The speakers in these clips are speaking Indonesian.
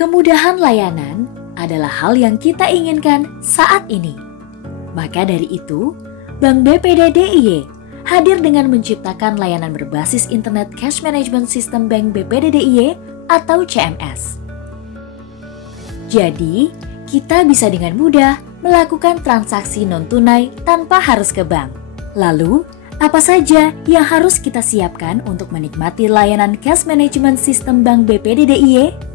Kemudahan layanan adalah hal yang kita inginkan saat ini. Maka dari itu, Bank BPD DIY hadir dengan menciptakan layanan berbasis Internet Cash Management System Bank BPD DIY atau CMS. Jadi, kita bisa dengan mudah melakukan transaksi non-tunai tanpa harus ke bank. Lalu, apa saja yang harus kita siapkan untuk menikmati layanan Cash Management System Bank BPD DIY?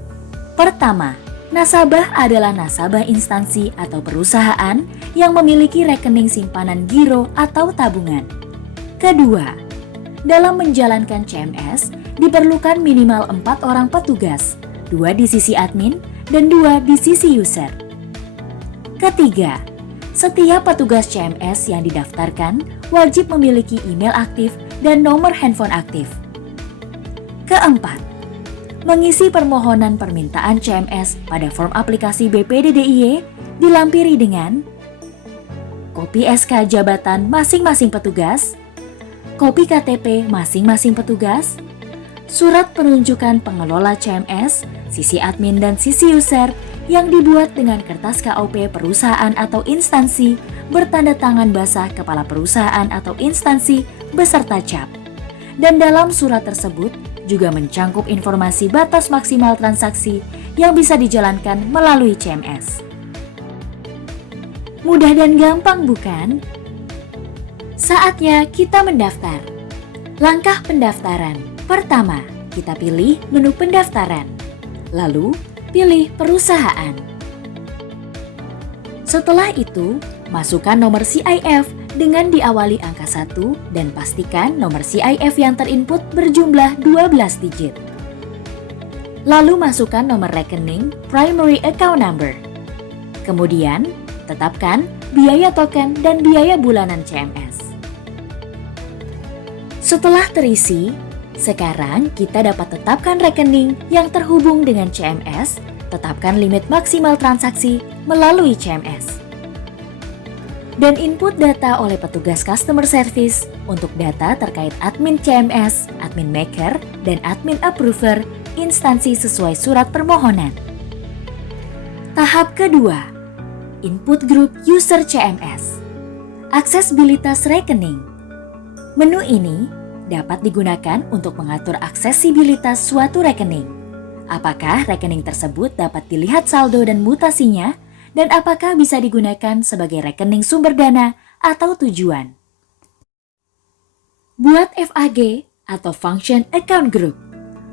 Pertama, nasabah adalah nasabah instansi atau perusahaan yang memiliki rekening simpanan giro atau tabungan. Kedua, dalam menjalankan CMS diperlukan minimal 4 orang petugas, 2 di sisi admin dan 2 di sisi user. Ketiga, setiap petugas CMS yang didaftarkan wajib memiliki email aktif dan nomor handphone aktif. Keempat, mengisi permohonan permintaan CMS pada form aplikasi BPD DIY dilampiri dengan kopi SK jabatan masing-masing petugas, kopi KTP masing-masing petugas, surat penunjukan pengelola CMS, sisi admin dan sisi user yang dibuat dengan kertas KOP perusahaan atau instansi bertanda tangan basah kepala perusahaan atau instansi beserta cap. Dan dalam surat tersebut juga mencangkup informasi batas maksimal transaksi yang bisa dijalankan melalui CMS. Mudah dan gampang bukan? Saatnya kita mendaftar. Langkah pendaftaran. Pertama, kita pilih menu pendaftaran. Lalu, pilih perusahaan. Setelah itu, masukkan nomor CIF dengan diawali angka 1 dan pastikan nomor CIF yang terinput berjumlah 12 digit. Lalu masukkan nomor rekening primary account number. Kemudian, tetapkan biaya token dan biaya bulanan CMS. Setelah terisi, sekarang kita dapat tetapkan rekening yang terhubung dengan CMS, tetapkan limit maksimal transaksi melalui CMS. Dan input data oleh petugas customer service untuk data terkait admin CMS, admin maker, dan admin approver instansi sesuai surat permohonan. Tahap kedua, input grup user CMS. Aksesibilitas rekening. Menu ini dapat digunakan untuk mengatur aksesibilitas suatu rekening. Apakah rekening tersebut dapat dilihat saldo dan mutasinya, dan apakah bisa digunakan sebagai rekening sumber dana atau tujuan. Buat FAG atau Function Account Group.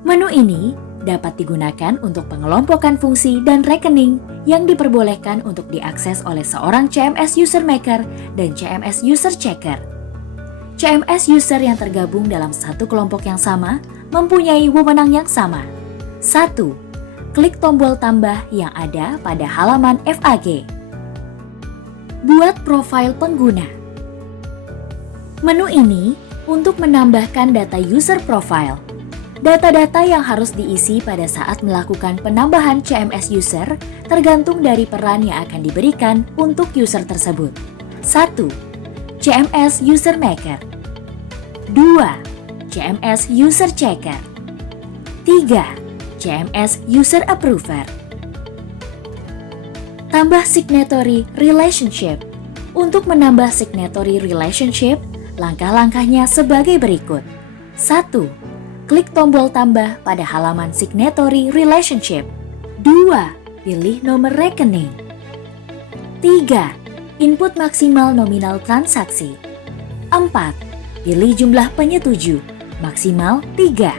Menu ini dapat digunakan untuk pengelompokan fungsi dan rekening yang diperbolehkan untuk diakses oleh seorang CMS User Maker dan CMS User Checker. CMS User yang tergabung dalam satu kelompok yang sama mempunyai wewenang yang sama. 1. Klik tombol tambah yang ada pada halaman FAG. Buat profil pengguna. Menu ini untuk menambahkan data user profile. Data-data yang harus diisi pada saat melakukan penambahan CMS user tergantung dari peran yang akan diberikan untuk user tersebut. 1. CMS User Maker. 2. CMS User Checker. 3. CMS User Approver. Tambah signatory relationship. Untuk menambah signatory relationship, langkah-langkahnya sebagai berikut. 1. Klik tombol tambah pada halaman signatory relationship. 2. Pilih nomor rekening. 3. Input maksimal nominal transaksi. 4. Pilih jumlah penyetuju, maksimal 3.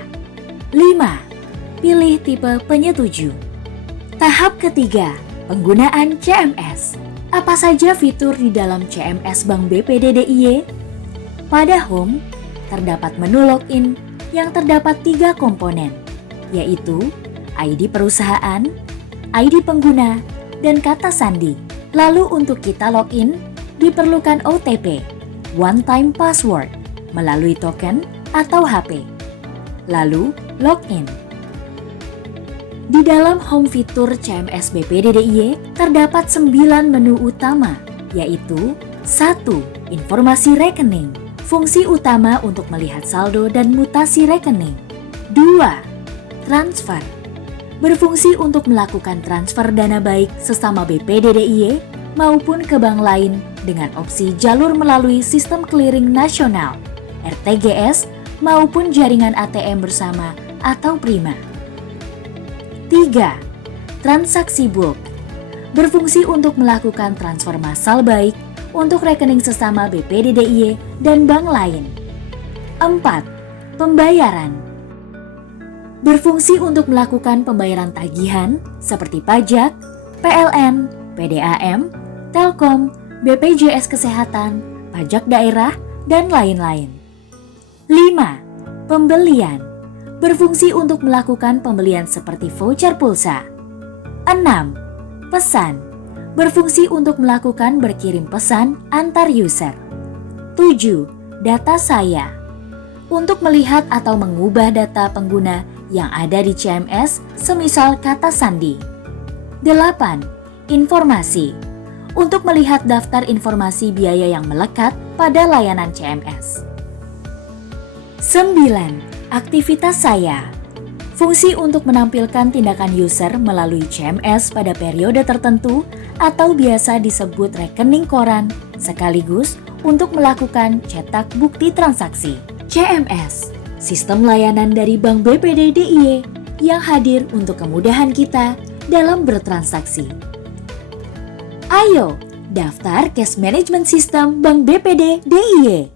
5. Pilih tipe penyetuju. Tahap ketiga, penggunaan CMS. Apa saja fitur di dalam CMS Bank BPD DIY? Pada Home, terdapat menu login yang terdapat 3 komponen, yaitu ID perusahaan, ID pengguna, dan kata sandi. Lalu untuk kita login, diperlukan OTP, one time password, melalui token atau HP. Lalu, login. Di dalam home fitur CMS BPD DIY terdapat 9 menu utama, yaitu 1. Informasi rekening, fungsi utama untuk melihat saldo dan mutasi rekening. 2. Transfer, berfungsi untuk melakukan transfer dana baik sesama BPD DIY maupun ke bank lain dengan opsi jalur melalui Sistem Clearing Nasional, RTGS, maupun jaringan ATM bersama atau prima. 3. Transaksi bulk berfungsi untuk melakukan transfer massal baik untuk rekening sesama BPD DIY dan bank lain. 4. Pembayaran berfungsi untuk melakukan pembayaran tagihan seperti pajak, PLN, PDAM, Telkom, BPJS Kesehatan, pajak daerah, dan lain-lain. 5. Pembelian berfungsi untuk melakukan pembelian seperti voucher pulsa. 6. Pesan berfungsi untuk melakukan berkirim pesan antar user. 7. Data saya untuk melihat atau mengubah data pengguna yang ada di CMS semisal kata sandi. 8. Informasi untuk melihat daftar informasi biaya yang melekat pada layanan CMS. 9. Aktivitas saya fungsi untuk menampilkan tindakan user melalui CMS pada periode tertentu atau biasa disebut rekening koran, sekaligus untuk melakukan cetak bukti transaksi. CMS, sistem layanan dari Bank BPD DIY yang hadir untuk kemudahan kita dalam bertransaksi. Ayo, daftar Cash Management System Bank BPD DIY.